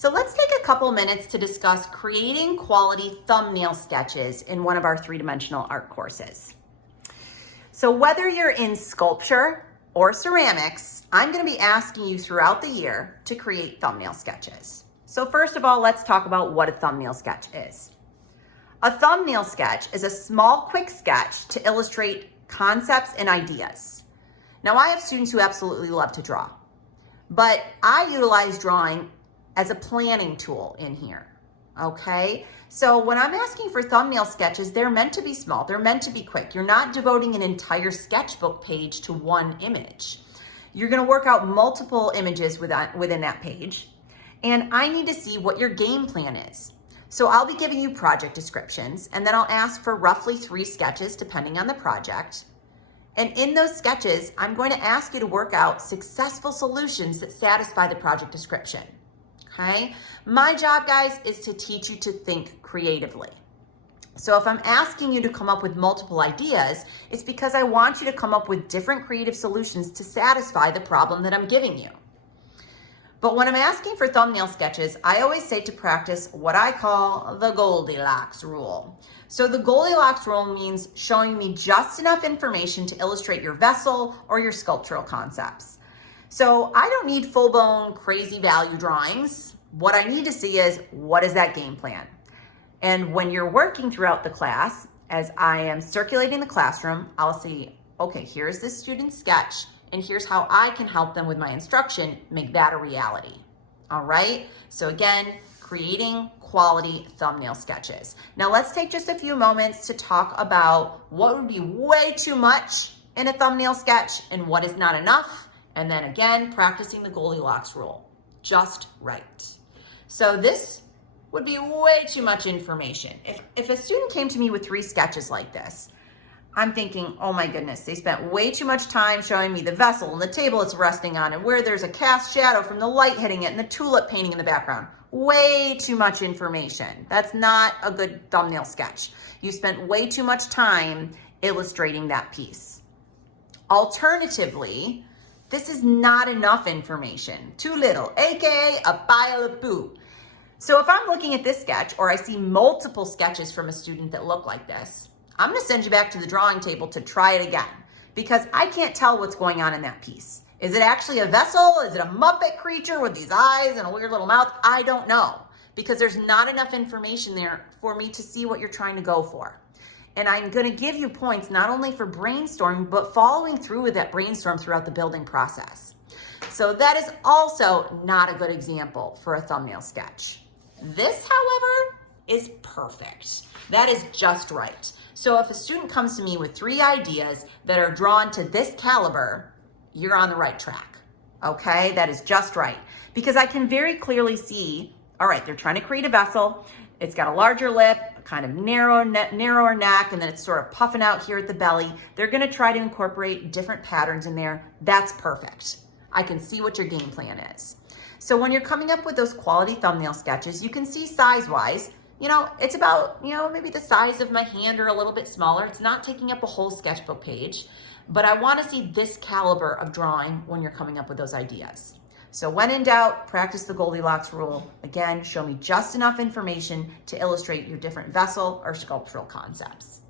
So let's take a couple minutes to discuss creating quality thumbnail sketches in one of our three-dimensional art courses. So whether you're in sculpture or ceramics, I'm going to be asking you throughout the year to create thumbnail sketches. So first of all, let's talk about what a thumbnail sketch is. A thumbnail sketch is a small, quick sketch to illustrate concepts and ideas. Now, I have students who absolutely love to draw, but I utilize drawing as a planning tool in here, okay? So when I'm asking for thumbnail sketches, they're meant to be small, they're meant to be quick. You're not devoting an entire sketchbook page to one image. You're gonna work out multiple images within that page, and I need to see what your game plan is. So I'll be giving you project descriptions, and then I'll ask for roughly 3 sketches depending on the project. And in those sketches, I'm going to ask you to work out successful solutions that satisfy the project description. Okay? My job, guys, is to teach you to think creatively. So if I'm asking you to come up with multiple ideas, it's because I want you to come up with different creative solutions to satisfy the problem that I'm giving you. But when I'm asking for thumbnail sketches, I always say to practice what I call the Goldilocks rule. So the Goldilocks rule means showing me just enough information to illustrate your vessel or your sculptural concepts. So I don't need full-blown crazy value drawings. What I need to see is, what is that game plan? And when you're working throughout the class, as I am circulating the classroom, I'll see, okay, here's this student's sketch, and here's how I can help them with my instruction make that a reality. All right? So again, creating quality thumbnail sketches. Now let's take just a few moments to talk about what would be way too much in a thumbnail sketch and what is not enough. And then again, practicing the Goldilocks rule, just right. So this would be way too much information. If a student came to me with 3 sketches like this, I'm thinking, oh my goodness, they spent way too much time showing me the vessel and the table it's resting on and where there's a cast shadow from the light hitting it and the tulip painting in the background. Way too much information. That's not a good thumbnail sketch. You spent way too much time illustrating that piece. Alternatively, this is not enough information. Too little, AKA a pile of poo. So if I'm looking at this sketch or I see multiple sketches from a student that look like this, I'm gonna send you back to the drawing table to try it again because I can't tell what's going on in that piece. Is it actually a vessel? Is it a Muppet creature with these eyes and a weird little mouth? I don't know because there's not enough information there for me to see what you're trying to go for. And I'm gonna give you points not only for brainstorming, but following through with that brainstorm throughout the building process. So that is also not a good example for a thumbnail sketch. This, however, is perfect. That is just right. So if a student comes to me with 3 ideas that are drawn to this caliber, you're on the right track, okay? That is just right. Because I can very clearly see, all right, they're trying to create a vessel. It's got a larger lip, a kind of narrower neck, and then it's sort of puffing out here at the belly. They're gonna try to incorporate different patterns in there. That's perfect. I can see what your game plan is. So when you're coming up with those quality thumbnail sketches, you can see size-wise, it's about, maybe the size of my hand or a little bit smaller. It's not taking up a whole sketchbook page, but I want to see this caliber of drawing when you're coming up with those ideas. So when in doubt, practice the Goldilocks rule. Again, show me just enough information to illustrate your different vessel or sculptural concepts.